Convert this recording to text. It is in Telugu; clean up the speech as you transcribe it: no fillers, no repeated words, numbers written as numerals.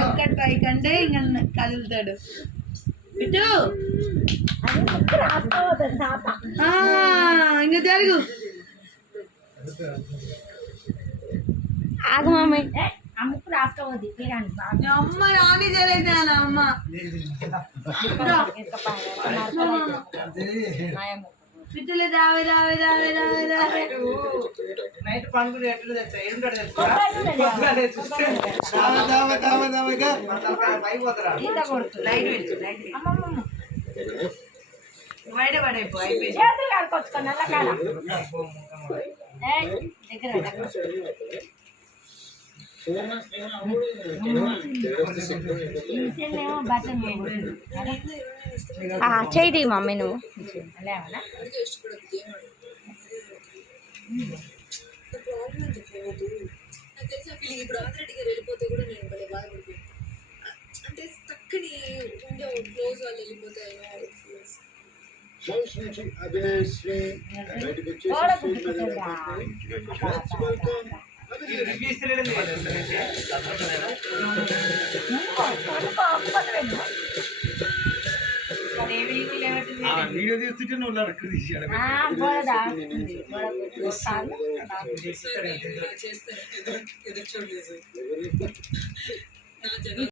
ఒక్కటి పైకి అంటే ఇంకా కదులుతాడు ఇటు ఇంకా జరుగు ఆగు మామయ్య ఆ ముక్కు రాసుకోవద్దు అమ్మ రాని తెలియదు అమ్మ పిట్టులే దావే దావే దావే దావే దావే నైట్ పండుగ ఎట్లు తెచ్చా ఏంటంటే బయట పడైపో అయిపోయింది చేయి మమ్మీ నువ్వు ఇప్పుడు ఆల్రెడీ వెళ్ళిపోతే కూడా నేను భలే బాధపడిపోయాను అంటే తక్కని ఉండే క్లోజ్ వాళ్ళు వెళ్ళిపోతే వీడియో తీస్తుంటే నువ్వు నరక తీసాడు చేస్తాను ఎదురు చూడలేదు